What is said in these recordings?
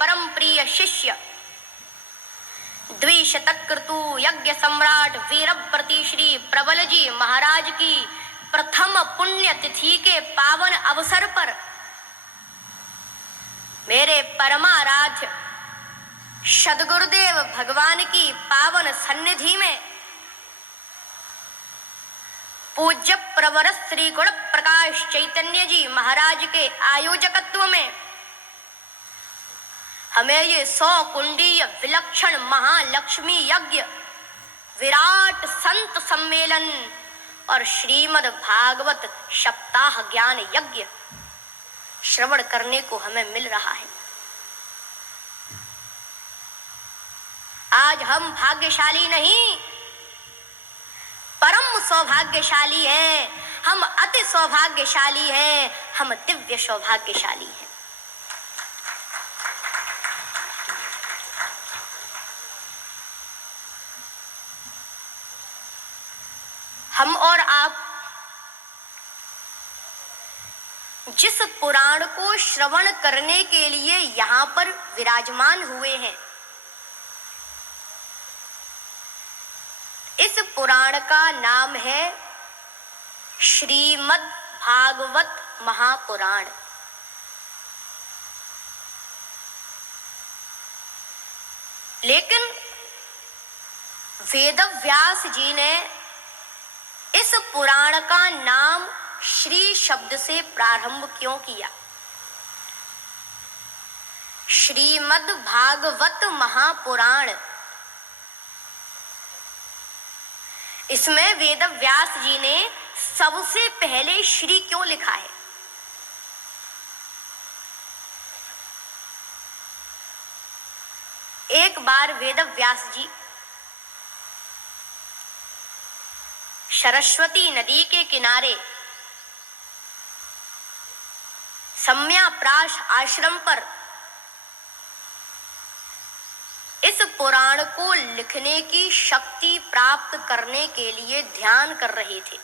परम प्रिय शिष्य द्विशतक्रतु यज्ञ सम्राट वीरव्रती श्री प्रबल जी महाराज की प्रथम पुण्य तिथि के पावन अवसर पर मेरे परमाराध्य सद्गुरुदेव भगवान की पावन सन्निधि में पूज्य प्रवर श्री गुण प्रकाश चैतन्य जी महाराज के आयोजकत्व में हमें ये 100 कुंडीय विलक्षण महालक्ष्मी यज्ञ, विराट संत सम्मेलन और श्रीमद् भागवत सप्ताह ज्ञान यज्ञ श्रवण करने को हमें मिल रहा है। आज हम भाग्यशाली नहीं, परम सौभाग्यशाली हैं, हम अति सौभाग्यशाली हैं, हम दिव्य सौभाग्यशाली हैं। हम और आप जिस पुराण को श्रवण करने के लिए यहाँ पर विराजमान हुए हैं, इस पुराण का नाम है श्रीमद् भागवत महापुराण। लेकिन वेदव्यास जी ने इस पुराण का नाम श्री शब्द से प्रारंभ क्यों किया? श्रीमद् भागवत महापुराण, इसमें वेदव्यास जी ने सबसे पहले श्री क्यों लिखा है? एक बार वेदव्यास जी सरस्वती नदी के किनारे सम्याप्राश आश्रम पर इस पुराण को लिखने की शक्ति प्राप्त करने के लिए ध्यान कर रहे थे।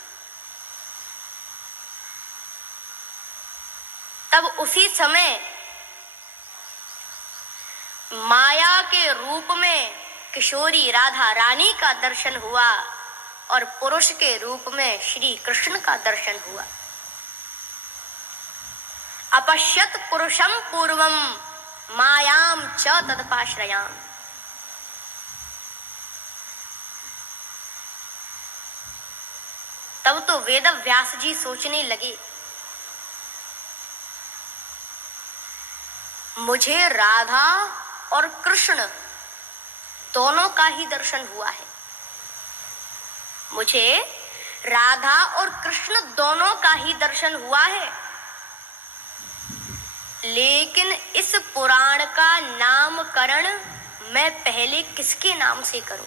तब उसी समय माया के रूप में किशोरी राधा रानी का दर्शन हुआ और पुरुष के रूप में श्री कृष्ण का दर्शन हुआ। अपश्यत पुरुषम पूर्वम मायाम च तदपाश्रयाम। तब तो वेदव्यास जी सोचने लगे, मुझे राधा और कृष्ण दोनों का ही दर्शन हुआ है, मुझे राधा और कृष्ण दोनों का ही दर्शन हुआ है, लेकिन इस पुराण का नामकरण मैं पहले किसके नाम से करूं?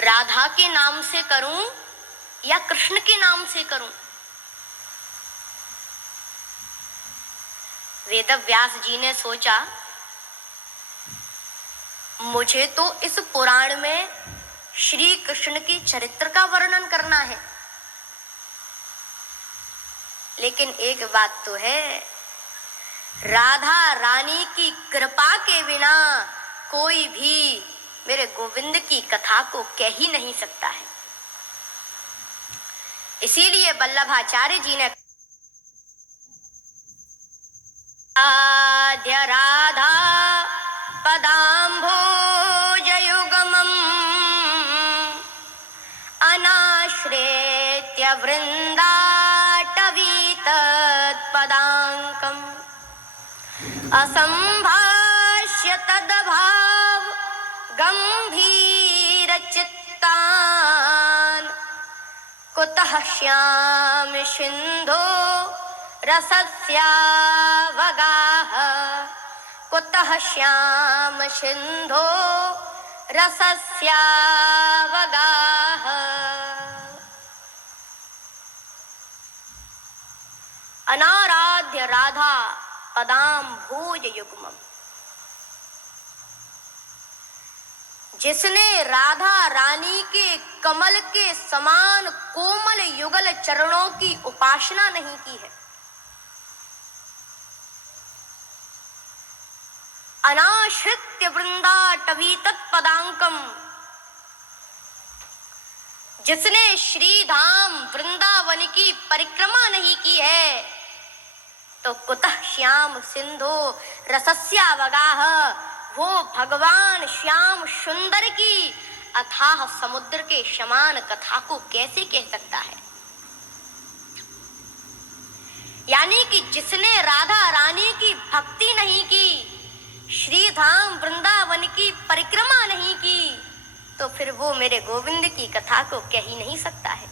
राधा के नाम से करूं या कृष्ण के नाम से करूं? वेदव्यास जी ने सोचा, मुझे तो इस पुराण में श्री कृष्ण की चरित्र का वर्णन करना है, लेकिन एक बात तो है, राधा रानी की कृपा के बिना कोई भी मेरे गोविंद की कथा को कह ही नहीं सकता है। इसीलिए वल्लभाचार्य जी ने आद्य राधा पदाम्भोज युगमम् अनाश्रेत्य वृन्दाटवी तत्पदाङ्कम् असंभाष्य तद्भाव गंभीर चित्तान् कुतः श्याम सिंधो रसस्यावगाह कुतः श्याम सिंधो रसस्यावगाह। अनाराध्य राधा पदाम भोज युग्मम्, जिसने राधा रानी के कमल के समान कोमल युगल चरणों की उपासना नहीं की है, अनाश्रित्य वृंदाटवी तत्पदांकम, जिसने श्री धाम वृंदावन की परिक्रमा नहीं की है तो कुतः श्याम सिंधु रसस्यावगाह, वो भगवान श्याम सुंदर की अथाह समुद्र के समान कथा को कैसे कह सकता है। यानी कि जिसने राधा रानी की भक्ति नहीं की, श्री धाम वृंदावन की परिक्रमा नहीं की, तो फिर वो मेरे गोविंद की कथा को कह ही नहीं सकता है।